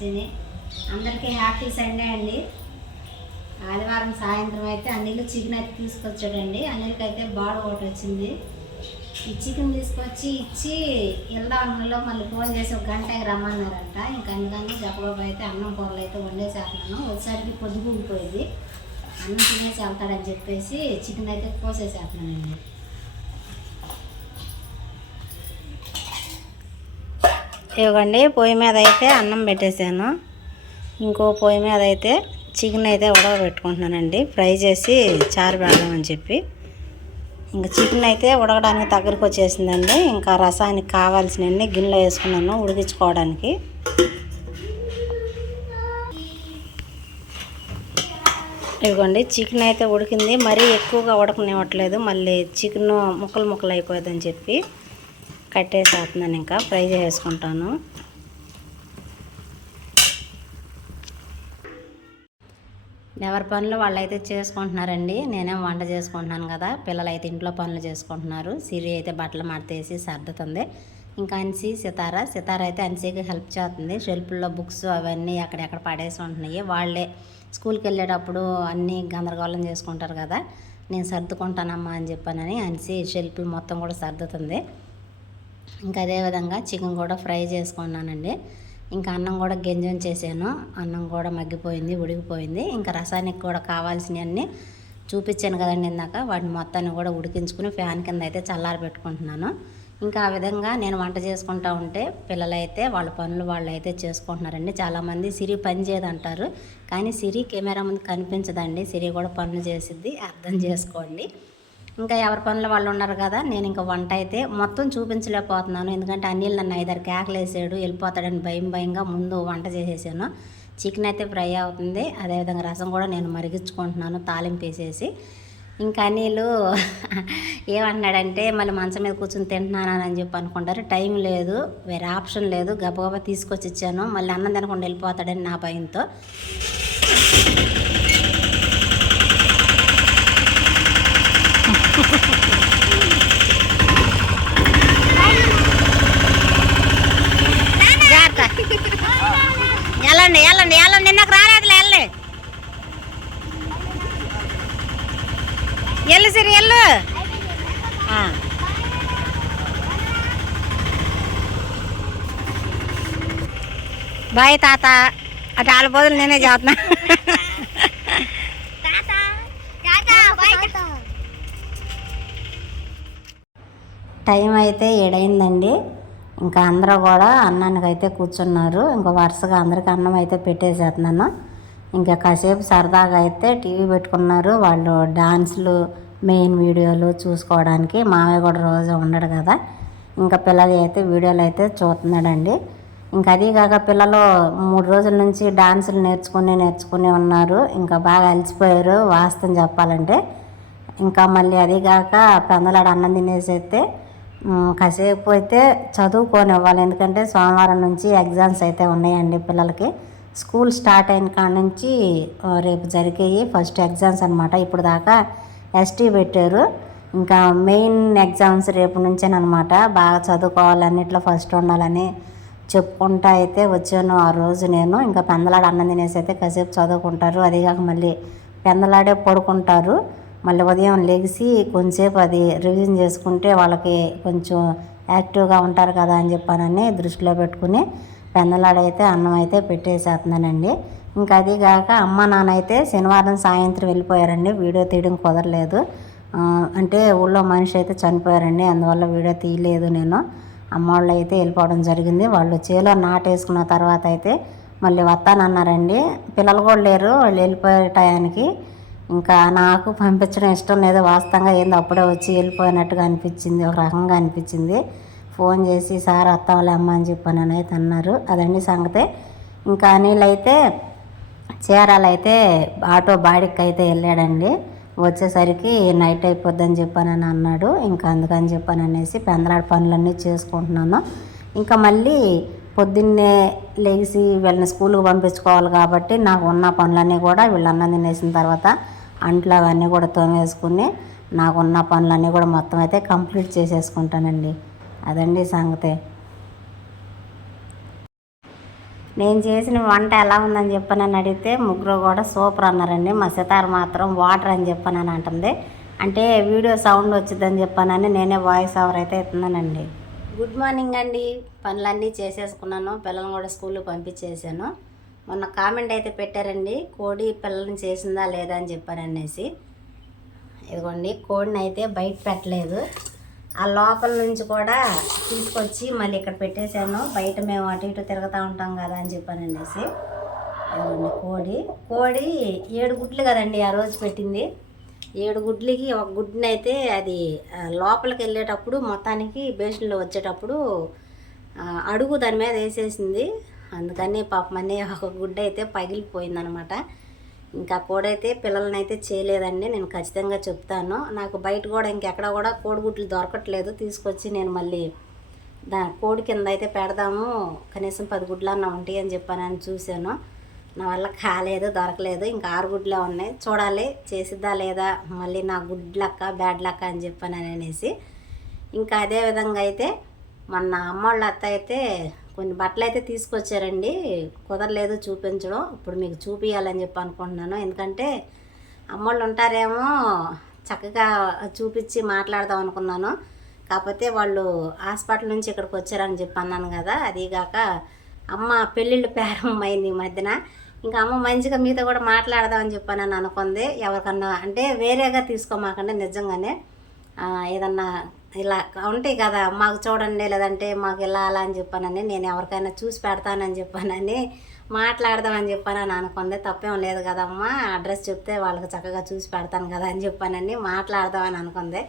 మంచిది. అందరికీ happy Sunday అండి. ఆదివారం సాయంత్రం అయితే అనిల్ చికెన్ అయితే తీసుకొచ్చాడండి. అనిల్కి అయితే బాడ ఒకటి వచ్చింది. ఈ చికెన్ తీసుకొచ్చి ఇచ్చి వెళ్దాంలో మళ్ళీ ఫోన్ చేసి ఒక గంటకి రమ్మన్నారంట. ఇంకా అందుకని జపబాబు అయితే అన్నం కూరలు అయితే వండేసేస్తున్నాను. ఒకసారికి పొద్దుగుపోయింది, అన్నం తినేసి వెళ్తాడని చెప్పేసి చికెన్ అయితే కోసేసేస్తున్నానండి. ఇవ్వండి, పొయ్యి మీద అయితే అన్నం పెట్టేశాను. ఇంకో పొయ్యి మీద అయితే చికెన్ అయితే ఉడకబెట్టుకుంటున్నానండి, ఫ్రై చేసి చారు పెడదామని చెప్పి. ఇంకా చికెన్ అయితే ఉడకడానికి దగ్గరకు వచ్చేసిందండి. ఇంకా రసానికి కావాల్సినవన్నీ గిన్నెలో వేసుకున్నాను ఉడికించుకోవడానికి. ఇదిగోండి, చికెన్ అయితే ఉడికింది. మరీ ఎక్కువగా ఉడకనివ్వట్లేదు, మళ్ళీ చికెన్ ముక్కలు ముక్కలు అయిపోతుందని చెప్పి కట్టేసేస్తున్నాను. ఇంకా ఫ్రై చేసుకుంటాను. ఎవరి పనులు వాళ్ళు అయితే చేసుకుంటున్నారండి. నేనేం వంట చేసుకుంటున్నాను కదా. పిల్లలు అయితే ఇంట్లో పనులు చేసుకుంటున్నారు. సిరి అయితే బట్టలు మడతేసి సర్దుతుంది. ఇంకా సితార అయితే అన్సీకి హెల్ప్ చేస్తుంది. షెల్ఫ్లో బుక్స్ అవన్నీ అక్కడెక్కడ పడేసి ఉంటున్నాయి. వాళ్ళే స్కూల్కి వెళ్ళేటప్పుడు అన్నీ గందరగోళం చేసుకుంటారు కదా. నేను సర్దుకుంటానమ్మా అని చెప్పానని అన్సీ షెల్ఫ్లు మొత్తం కూడా సర్దుతుంది. ఇంకా అదేవిధంగా చికెన్ కూడా ఫ్రై చేసుకున్నానండి. ఇంకా అన్నం కూడా గెంజం చేశాను. అన్నం కూడా మగ్గిపోయింది, ఉడికిపోయింది. ఇంకా రసానికి కూడా కావాల్సినవన్నీ చూపించాను కదండి ఇందాక, వాటిని మొత్తాన్ని కూడా ఉడికించుకుని ఫ్యాన్ కింద అయితే చల్లారి పెట్టుకుంటున్నాను. ఇంకా ఆ విధంగా నేను వంట చేసుకుంటూ ఉంటే పిల్లలైతే వాళ్ళ పనులు వాళ్ళు అయితే చేసుకుంటున్నారండి. చాలామంది సిరి పని చేయదంటారు, కానీ సిరి కెమెరా ముందు కనిపించదండి. సిరి కూడా పనులు చేసిద్ది, అర్థం చేసుకోండి. ఇంకా ఎవరి పనులు వాళ్ళు ఉన్నారు కదా. నేను ఇంకా వంట అయితే మొత్తం చూపించలేకపోతున్నాను, ఎందుకంటే అనిల్ నన్ను 5 కేకలు వేసాడు, వెళ్ళిపోతాడని భయంగా ముందు వంట చేసేసాను. చికెన్ అయితే ఫ్రై అవుతుంది, అదేవిధంగా రసం కూడా నేను మరిగించుకుంటున్నాను తాలింపు వేసేసి. ఇంకా అనిల్ ఏమన్నాడంటే మళ్ళీ మంచం మీద కూర్చొని తింటున్నానని చెప్పి అనుకుంటారు. టైం లేదు, వేరే ఆప్షన్ లేదు, గబగబా తీసుకొచ్చి ఇచ్చాను. మళ్ళీ అన్నం తినకుండా వెళ్ళిపోతాడని నా భయంతో. వెళ్ళండి నాకు రాలేదులే, వెళ్ళు సిరి వెళ్ళు. బాయ్ తాత, అటు వాళ్ళ బదులు నేనే చేస్తున్నా. టైం అయితే 7 అయిందండి. ఇంకా అందరూ కూడా అన్నానికి అయితే కూర్చున్నారు. ఇంకా వరుసగా అందరికీ అన్నం అయితే పెట్టేసేస్తున్నాను. ఇంకా కాసేపు సరదాగా అయితే టీవీ పెట్టుకున్నారు. వాళ్ళు డాన్సులు మెయిన్ వీడియోలు చూసుకోవడానికి. మామయ్య కూడా రోజు ఉండడు కదా. ఇంకా పిల్లలు అయితే వీడియోలు అయితే చూస్తున్నాడండి. ఇంకా అది కాక పిల్లలు 3 రోజుల నుంచి డాన్సులు నేర్చుకుని ఉన్నారు. ఇంకా బాగా అలసిపోయారు వాస్తవం చెప్పాలంటే. ఇంకా మళ్ళీ అది కాక పెందలాడు అన్నం తినేసి అయితే కాసేపు అయితే చదువుకొని ఇవ్వాలి, ఎందుకంటే సోమవారం నుంచి ఎగ్జామ్స్ అయితే ఉన్నాయండి పిల్లలకి. స్కూల్ స్టార్ట్ అయిన కాడ నుంచి రేపు జరిగేవి ఫస్ట్ ఎగ్జామ్స్ అనమాట. ఇప్పుడు దాకా ఎస్టీ పెట్టారు, ఇంకా మెయిన్ ఎగ్జామ్స్ రేపు నుంచేనమాట. బాగా చదువుకోవాలి, అన్నిట్లో ఫస్ట్ ఉండాలని చెప్పుకుంటా అయితే వచ్చాను ఆ రోజు నేను. ఇంకా పెందలాడు అన్నం తినేసి అయితే కాసేపు చదువుకుంటారు. అదిగాక మళ్ళీ పెందలాడే పడుకుంటారు. మళ్ళీ ఉదయం లెగిసి కొంచెంసేపు అది రివిజన్ చేసుకుంటే వాళ్ళకి కొంచెం యాక్టివ్గా ఉంటారు కదా అని చెప్పానని దృష్టిలో పెట్టుకుని పెందలాడైతే అన్నం అయితే పెట్టేసేస్తున్నానండి. ఇంకా అది కాక అమ్మ నాన్న అయితే శనివారం సాయంత్రం వెళ్ళిపోయారండి. వీడియో తీయడం కుదరలేదు, అంటే ఊళ్ళో మనిషి అయితే చనిపోయారండి, అందువల్ల వీడియో తీయలేదు నేను. అమ్మ వాళ్ళు అయితే వెళ్ళిపోవడం జరిగింది. వాళ్ళు చేలో నాటేసుకున్న తర్వాత అయితే మళ్ళీ వస్తానన్నారండి. పిల్లలు కూడా లేరు, వాళ్ళు వెళ్ళిపోయే టయానికి. ఇంకా నాకు పంపించడం ఇష్టం లేదు వాస్తవంగా. ఏందో అప్పుడే వచ్చి వెళ్ళిపోయినట్టుగా అనిపించింది, ఒక రకంగా అనిపించింది. ఫోన్ చేసి సార్ వస్తాంలే అమ్మ అని చెప్పాను అయితే అన్నారు. అదండి సంగతే. ఇంకా అనిల్ అయితే చీరాలు అయితే ఆటో బాడికి అయితే వెళ్ళాడండి. వచ్చేసరికి నైట్ అయిపోద్దని చెప్పానని అన్నాడు. ఇంకా అందుకని చెప్పాను అనేసి పెందలాడ పనులన్నీ చేసుకుంటున్నాను. ఇంకా మళ్ళీ పొద్దున్నే లేచి వీళ్ళని స్కూల్కి పంపించుకోవాలి కాబట్టి నాకు ఉన్న పనులన్నీ కూడా వీళ్ళు అన్నం తినేసిన తర్వాత అంట్లు అవన్నీ కూడా తోమేసుకుని నాకున్న పనులన్నీ కూడా మొత్తం అయితే కంప్లీట్ చేసేసుకుంటానండి. అదండి సంగతే. నేను చేసిన వంట ఎలా ఉందని చెప్పనని అడిగితే ముగ్గురు కూడా సూపర్ అన్నారండి. మా సితార మాత్రం వాటర్ అని చెప్పనని అంటుంది. అంటే వీడియో సౌండ్ వచ్చిందని చెప్పానని నేనే వాయిస్ ఓవర్ అయితే ఇస్తున్నానండి. గుడ్ మార్నింగ్ అండి. పనులన్నీ చేసేసుకున్నాను, పిల్లల్ని కూడా స్కూల్కి పంపించేసాను. మొన్న కామెంట్ అయితే పెట్టారండి, కోడి పిల్లల్ని చేసిందా లేదా అని చెప్పాననేసి. ఇదిగోండి, కోడిని అయితే బయట పెట్టలేదు, ఆ లోపల నుంచి కూడా తీసుకొచ్చి మళ్ళీ ఇక్కడ పెట్టేశాను. బయట మేము అటు ఇటు తిరుగుతూ ఉంటాం కదా అని చెప్పాననేసి. ఇదిగోండి కోడి 7 గుడ్లు కదండి ఆ రోజు పెట్టింది. 7 గుడ్లకి ఒక గుడ్డుని అయితే అది లోపలికి వెళ్ళేటప్పుడు మొత్తానికి బేషన్లో వచ్చేటప్పుడు అడుగు దాని మీద వేసేసింది. అందుకని పాపమని ఒక గుడ్డ అయితే పగిలిపోయిందనమాట. ఇంకా కోడైతే పిల్లల్ని అయితే చేయలేదండి, నేను ఖచ్చితంగా చెప్తాను. నాకు బయట కూడా ఇంకెక్కడ కూడా కోడిగుడ్లు దొరకట్లేదు. తీసుకొచ్చి నేను మళ్ళీ కోడి కింద అయితే పెడదాము, కనీసం 10 గుడ్లన్నా ఉంటాయి అని చెప్పానని చూశాను. నా వల్ల కాలేదు, దొరకలేదు. ఇంకా 6 గుడ్లే ఉన్నాయి. చూడాలి చేసిద్దా లేదా, మళ్ళీ నా గుడ్ లక్క బ్యాడ్ లక్క అని చెప్పాను అనేసి. ఇంకా అదేవిధంగా అయితే మొన్న అమ్మోళ్ళ అత్త అయితే కొన్ని బట్టలు అయితే తీసుకొచ్చారండి. కుదరలేదు చూపించడం, ఇప్పుడు మీకు చూపించాలని చెప్పి అనుకుంటున్నాను. ఎందుకంటే అమ్మోళ్ళు ఉంటారేమో చక్కగా చూపించి మాట్లాడదాం అనుకున్నాను. కాకపోతే వాళ్ళు హాస్పిటల్ నుంచి ఇక్కడికి వచ్చారని చెప్పి అన్నాను కదా. అదీగాక అమ్మ పెళ్ళిళ్ళు ప్రారంభం అయింది ఈ మధ్యన. ఇంకా అమ్మ మంచిగా మీతో కూడా మాట్లాడదామని చెప్పాను అని అనుకుంది. ఎవరికన్నా అంటే వేరేగా తీసుకోమాకండి, నిజంగానే ఏదన్నా ఇలా ఉంటాయి కదా, మాకు చూడండి లేదంటే మాకు ఇలా అలా అని చెప్పానని, నేను ఎవరికైనా చూసి పెడతానని చెప్పానని మాట్లాడదామని చెప్పానని అనుకుంది. తప్పేం లేదు కదమ్మా, అడ్రస్ చెప్తే వాళ్ళకి చక్కగా చూసి పెడతాను కదా అని చెప్పానని మాట్లాడదామని అనుకుంది.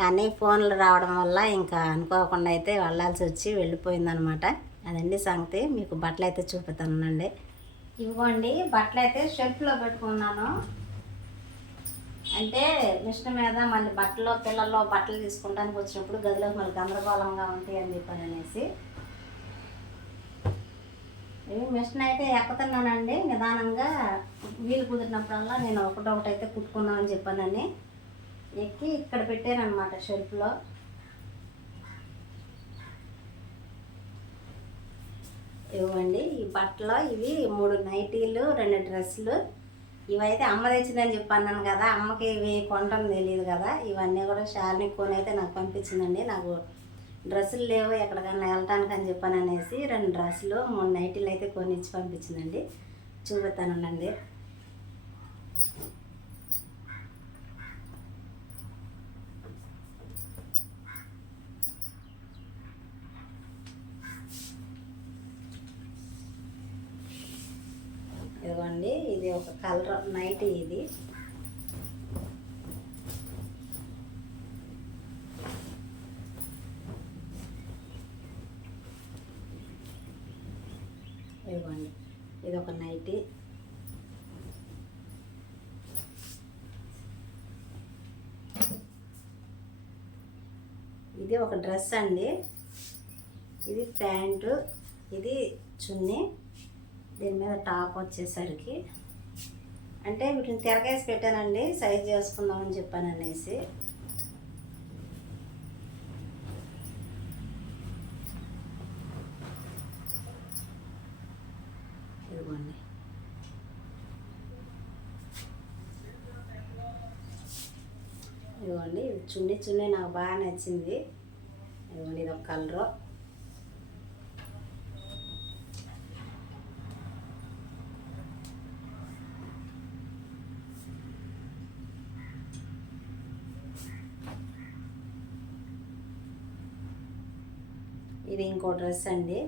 కానీ ఫోన్లు రావడం వల్ల ఇంకా అనుకోకుండా అయితే వెళ్ళాల్సి వచ్చి వెళ్ళిపోయిందనమాట. అదండి సంగతి. మీకు బట్టలు అయితే చూపుతానండి. ఇవ్వండి బట్టలు అయితే షెల్ఫ్లో పెట్టుకున్నాను. అంటే మిషన్ మీద మళ్ళీ పిల్లల్లో బట్టలు తీసుకుంటానికి వచ్చినప్పుడు గదిలోకి మళ్ళీ గందరగోళంగా ఉంటాయి అని చెప్పాను అనేసి. ఇవి మిషన్ అయితే ఎక్కుతున్నానండి నిదానంగా, వీలు కుదిరినప్పుడల్లా నేను ఒకటొకటి అయితే కుట్టుకుందామని చెప్పానని ఎక్కి ఇక్కడ పెట్టానమాట షెల్ఫ్లో. ఇవ్వండి ఈ బట్టలు, ఇవి 3 నైటీలు 2 డ్రెస్సులు. ఇవైతే అమ్మ తెచ్చిందని చెప్పి అన్నాను కదా, అమ్మకి ఇవి కొనడం తెలియదు కదా. ఇవన్నీ కూడా షాలిని కొని అయితే నాకు పంపించిందండి. నాకు డ్రెస్సులు లేవు ఎక్కడికన్నా వెళ్ళటానికి అని చెప్పాను అనేసి 2 డ్రెస్సులు 3 నైటీలు అయితే కొని ఇచ్చి పంపించిందండి. చూపిస్తానండి. ఇదిగోండి, ఇది ఒక కలర్ నైటీ. ఇది ఇదిగోండి, ఇది ఒక నైటీ. ఇది ఒక డ్రెస్ అండి. ఇది ప్యాంటు, ఇది చున్నీ, దీని మీద టాప్ వచ్చేసరికి అంటే వీటిని తిరగేసి పెట్టానండి, సైజ్ చేసుకుందామని చెప్పాను అనేసి. ఇదిగోండి, ఇదిగోండి చున్నీ నాకు బాగా నచ్చింది. ఇదిగోండి, ఇది ఒక కలరు. ఇది ఇంకో డ్రెస్ అండి.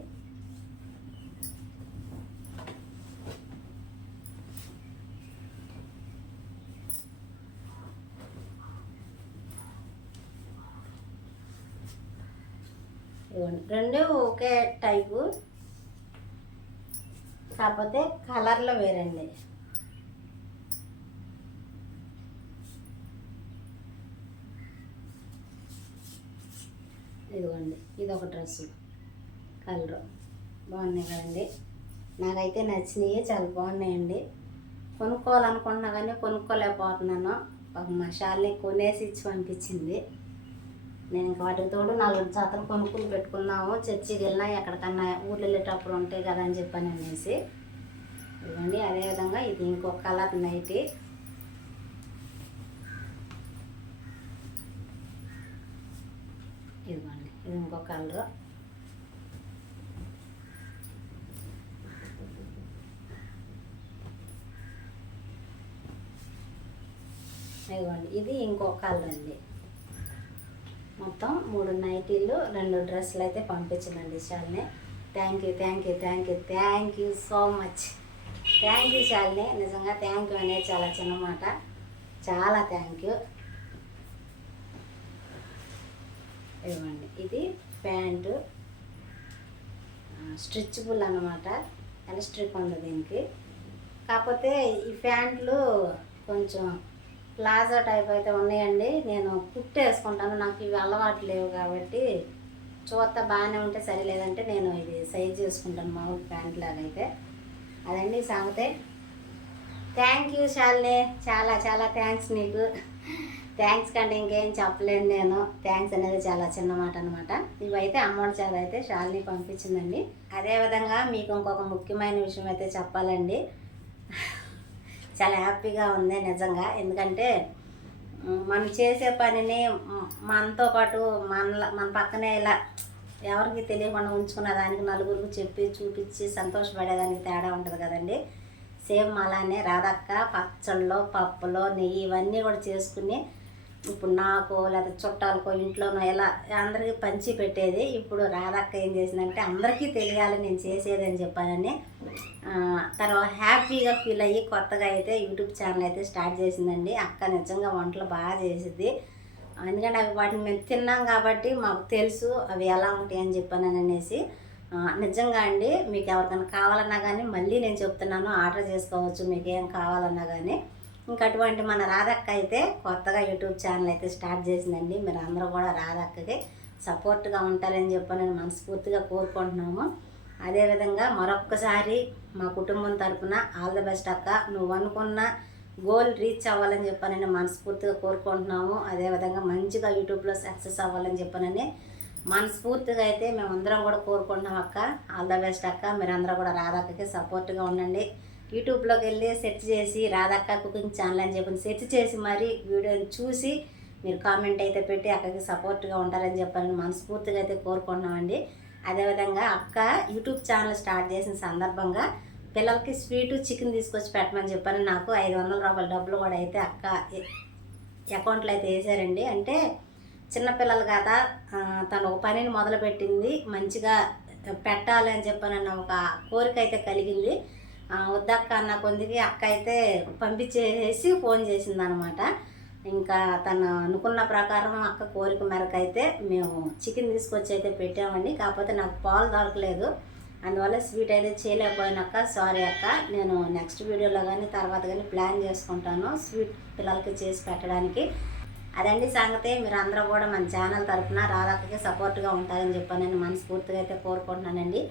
రెండు ఒకే టైపు, కాకపోతే కలర్లో వేరండి. ఇదిగోండి, ఇది ఒక డ్రెస్సు కలరు. బాగున్నాయి కదండి, నాకైతే నచ్చినాయి, చాలా బాగున్నాయండి. కొనుక్కోవాలనుకుంటున్నా కానీ కొనుక్కోలేకపోతున్నాను. మా షాల్ని కొనేసి ఇచ్చి పంపించింది. నేను ఇంకా వాటికి తోడు 4 జతలు కొనుక్కుని పెట్టుకున్నాము. చర్చికి వెళ్ళినా ఎక్కడికన్నా ఊర్లు వెళ్ళేటప్పుడు ఉంటాయి కదా అని చెప్పని అనేసి. ఇదిగోండి అదేవిధంగా ఇది ఇంకొక కలర్ నైటీ. ఇదిగోండి ఇది ఇంకొక కలరు. ఇదిగోండి ఇది ఇంకొక కలర్ అండి. మొత్తం 3 నైటీలు 2 డ్రెస్సులు అయితే పంపించిందండి Shalini. Thank you so much. Thank you Shalini. నిజంగా థ్యాంక్ యూ అనేది చాలా చిన్న మాట. చాలా థ్యాంక్ యూ. ఇవ్వండి ఇది ప్యాంటు స్ట్రెచబుల్ అన్నమాట. ఎలాస్టిక్ ఉంది దీనికి. కాకపోతే ఈ ప్యాంట్లు కొంచెం ప్లాజో టైప్ అయితే ఉన్నాయండి. నేను కుట్టేసుకుంటాను, నాకు ఇవి అలవాటు లేవు కాబట్టి చూత బాగానే ఉంటే సరిలేదంటే నేను ఇది సైజ్ చేసుకుంటాను మామూలు ప్యాంట్ లాగా అయితే. అదండి సంగతే. థ్యాంక్ యూ శాలిని, చాలా చాలా థ్యాంక్స్ నీకు. థ్యాంక్స్ కంటే ఇంకేం చెప్పలేను నేను. థ్యాంక్స్ అనేది చాలా చిన్న మాట అనమాట. ఇవైతే అమౌంట్ చేత అయితే శాలిని పంపించిందండి. అదేవిధంగా మీకు ఇంకొక ముఖ్యమైన విషయం అయితే చెప్పాలండి. చాలా హ్యాపీగా ఉంది నిజంగా. ఎందుకంటే మనం చేసే పనిని మనతో పాటు మన పక్కనే ఇలా ఎవరికి తెలియకుండా ఉంచుకున్న దానికి నలుగురికి చెప్పి చూపించి సంతోషపడేదానికి తేడా ఉంటుంది కదండి. సేమ్ అలానే రాధక్క పచ్చళ్ళు పప్పులో నెయ్యి ఇవన్నీ కూడా చేసుకుని ఇప్పుడు నాకు లేదా చుట్టాలకో ఇంట్లోనో ఇలా అందరికీ పంచి పెట్టేది. ఇప్పుడు రాధక్క ఏం చేసిందంటే అందరికీ తెలియాలి నేను చేసేది అని చెప్పానని తర్వాత హ్యాపీగా ఫీల్ అయ్యి కొత్తగా అయితే యూట్యూబ్ ఛానల్ అయితే స్టార్ట్ చేసిందండి. అక్క నిజంగా వంటలు బాగా చేసిద్ది. ఎందుకంటే అవి వాటిని మేము తిన్నాం కాబట్టి మాకు తెలుసు అవి ఎలా ఉంటాయి అని చెప్పాను అనేసి. నిజంగా అండి మీకు ఎవరికైనా కావాలన్నా కానీ మళ్ళీ నేను చెప్తున్నాను, ఆర్డర్ చేసుకోవచ్చు మీకు ఏం కావాలన్నా కానీ. ఇంకా అటువంటి మన రాధక్క అయితే కొత్తగా యూట్యూబ్ ఛానల్ అయితే స్టార్ట్ చేసిందండి. మీరు అందరూ కూడా రాధక్కకి సపోర్ట్గా ఉంటారని చెప్పి నేను మనస్ఫూర్తిగా కోరుకుంటున్నాము. అదేవిధంగా మరొక్కసారి మా కుటుంబం తరఫున ఆల్ ది బెస్ట్ అక్క. నువ్వు అనుకున్న గోల్ రీచ్ అవ్వాలని చెప్పానని మనస్ఫూర్తిగా కోరుకుంటున్నాము. అదేవిధంగా మంచిగా యూట్యూబ్లో సక్సెస్ అవ్వాలని చెప్పానని మనస్ఫూర్తిగా అయితే మేమందరం కూడా కోరుకుంటున్నాం అక్క. ఆల్ ది బెస్ట్ అక్క. మీరందరూ కూడా రాధక్కకి సపోర్ట్గా ఉండండి. యూట్యూబ్లోకి వెళ్ళి సెర్చ్ చేసి రాధక్క కుకింగ్ ఛానల్ అని చెప్పి సెర్చ్ చేసి మరి వీడియోని చూసి మీరు కామెంట్ అయితే పెట్టి అక్కడికి సపోర్ట్గా ఉంటారని చెప్పాలని మనస్ఫూర్తిగా అయితే కోరుకుంటున్నామండి. అదేవిధంగా అక్క యూట్యూబ్ ఛానల్ స్టార్ట్ చేసిన సందర్భంగా పిల్లలకి స్వీటు చికెన్ తీసుకొచ్చి పెట్టమని చెప్పని నాకు 500 రూపాయల డబ్బులు కూడా అయితే అక్క అకౌంట్లో అయితే వేసారండి. అంటే చిన్నపిల్లలు కదా తను ఒక పనిని మొదలుపెట్టింది, మంచిగా పెట్టాలి అని చెప్పనన్న ఒక కోరిక అయితే కలిగింది. వద్దక్క అన్న కొందికి అక్క అయితే పంపించేసి ఫోన్ చేసిందనమాట. ఇంకా తను అనుకున్న ప్రకారం అక్క కోరిక మేరకు అయితే మేము చికెన్ తీసుకొచ్చి అయితే పెట్టామండి. కాకపోతే నాకు పాలు దొరకలేదు, అందువల్ల స్వీట్ అయితే చేయలేకపోయినాక సారీ అక్క. నేను నెక్స్ట్ వీడియోలో కానీ తర్వాత కానీ ప్లాన్ చేసుకుంటాను స్వీట్ పిల్లలకి చేసి పెట్టడానికి. అదండి సంగతి. మీరు అందరూ కూడా మన ఛానల్ తరఫున రాధక్కకి సపోర్ట్గా ఉంటారని చెప్పి నేను మనస్ఫూర్తిగా అయితే కోరుకుంటున్నానండి.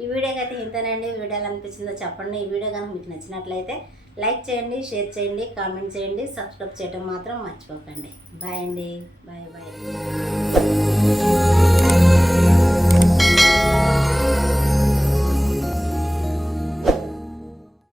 ఈ వీడియోకి అయితే ఇంతేనండి. వీడియో ఎలా అనిపించిందో చెప్పండి. ఈ వీడియో కనుక మీకు నచ్చినట్లయితే లైక్ చేయండి, షేర్ చేయండి, కామెంట్ చేయండి, సబ్స్క్రైబ్ చేయడం మాత్రం మర్చిపోకండి. బాయ్ అండి. Bye bye.